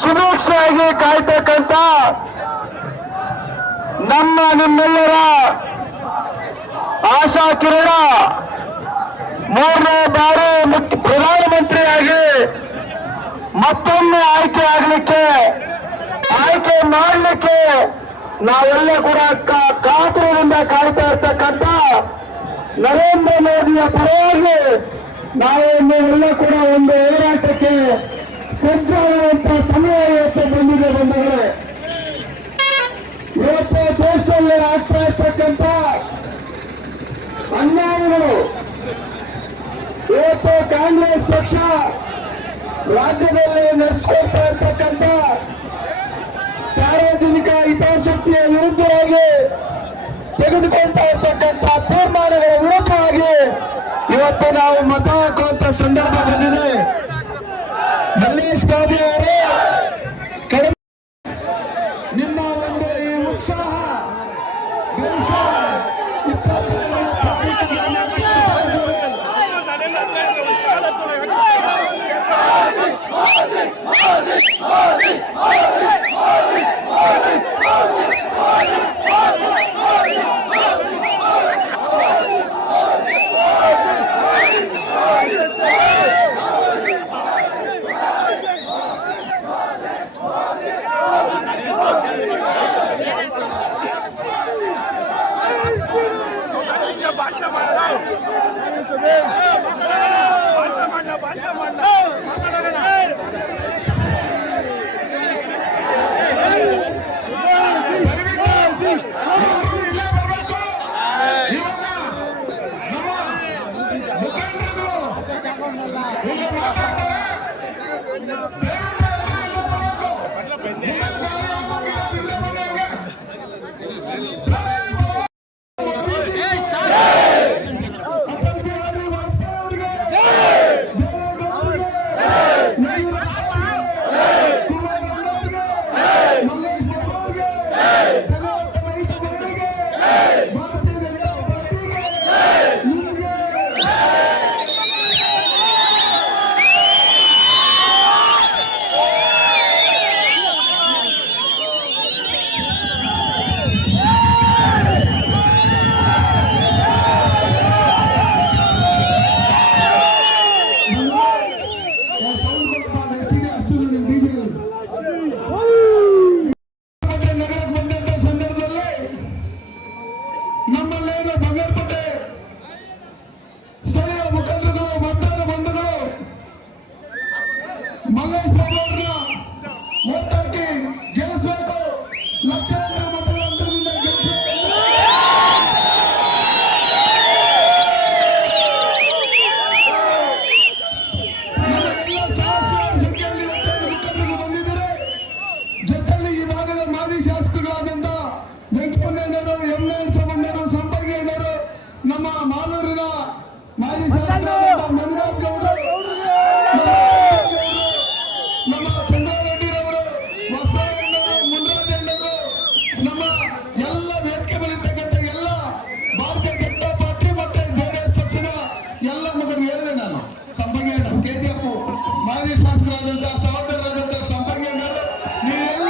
ಸುರಕ್ಷೆಯಾಗಿ ಕಾಯ್ತಕ್ಕಂಥ ನಿಮ್ಮೆಲ್ಲರ ಆಶಾ ಕಿರಣ ಮೂರನೇ ಬಾರಿ ಪ್ರಧಾನಮಂತ್ರಿಯಾಗಿ ಮತ್ತೊಮ್ಮೆ ಆಯ್ಕೆ ಮಾಡಲಿಕ್ಕೆ ನಾವೆಲ್ಲ ಕೂಡ ಕಾತುರದಿಂದ ಕಾಯ್ತಾ ಇರ್ತಕ್ಕಂಥ ನರೇಂದ್ರ ಮೋದಿಯ ಪರವಾಗಿ ನಾವು ನೀವೆಲ್ಲ ಕೂಡ ಒಂದು ಹೋರಾಟಕ್ಕೆ ಸಜ್ಜಾಗುವಂತ ಸಮಯ ಇವತ್ತು ಬಂದಿದೆ ಬಂಧುಗಳೇ. ಇವತ್ತು ದೇಶದಲ್ಲಿ ಆಗ್ತಾ ಇರ್ತಕ್ಕಂಥ ಅನ್ಯಾಯಗಳು, ಇವತ್ತು ಕಾಂಗ್ರೆಸ್ ಪಕ್ಷ ರಾಜ್ಯದಲ್ಲಿ ನಡೆಸಿಕೊಳ್ತಾ ಇರ್ತಕ್ಕಂಥ ಸಾರ್ವಜನಿಕ ಹಿತಾಸಕ್ತಿಯ ವಿರುದ್ಧವಾಗಿ ತೆಗೆದುಕೊಳ್ತಾ ಇರ್ತಕ್ಕಂಥ ತೀರ್ಮಾನಗಳ ವಿರುದ್ಧವಾಗಿ ಇವತ್ತು ನಾವು ಮತ ಹಾಕುವಂತ ಸಂದರ್ಭ ಬಂದಿದೆ. ಮಲ್ಲೇಶ್ ಬಾಬು ಅವರೇ, ಕಡಿಮೆ ನಿಮ್ಮ ಒಂದು ಈ ಉತ್ಸಾಹ ಸಂಭಾಗ್ಯಣ್ಣ KGF ಮಾಜಿ ಶಾಸಕರಾದಂತಹ ಸಹೋದರರಾದಂತಹ ಸಂಭಾಗ್ಯಣ್ಣ ನೀವೆಲ್ಲ